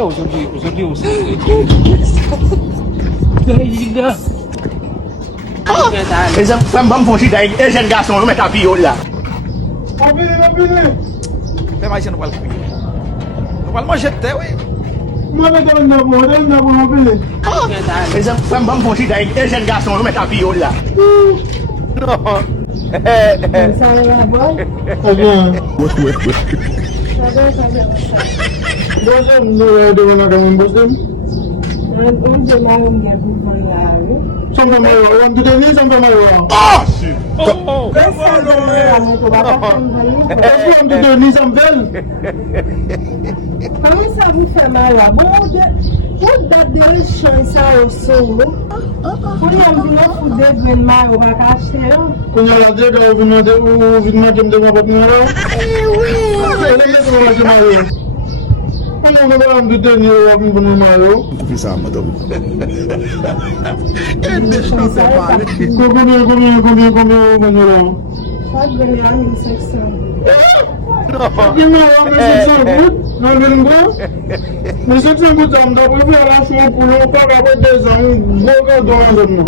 Aujourd'hui aussi. Linda. Et ça me font chier avec un jeune garçon, je mets à pied là. Mais moi, je ne vois pas. Je vois manger de oui. Et ça me font chier avec un jeune garçon, je mets à pied là. Non. Sampai malam, tu ni sampai malam. Oh! Tu ni sampai. Comment ça vous fait mal là? Bon, vous date de chance au solo. Pour y environ pour d'événements, on va acheter. Kau nyala dia kau vina jam jam apa pun lah. Oui. Lagi tu macam mana? Kalau orang tu ni orang pun malu. Bisa madam. Combien. Pode ganhar 1.600. Gimana orang tersebut? Nanggung. Mesti tersebut jam dah boleh orang semua pulau tak apa desa. Gua kau doang semua.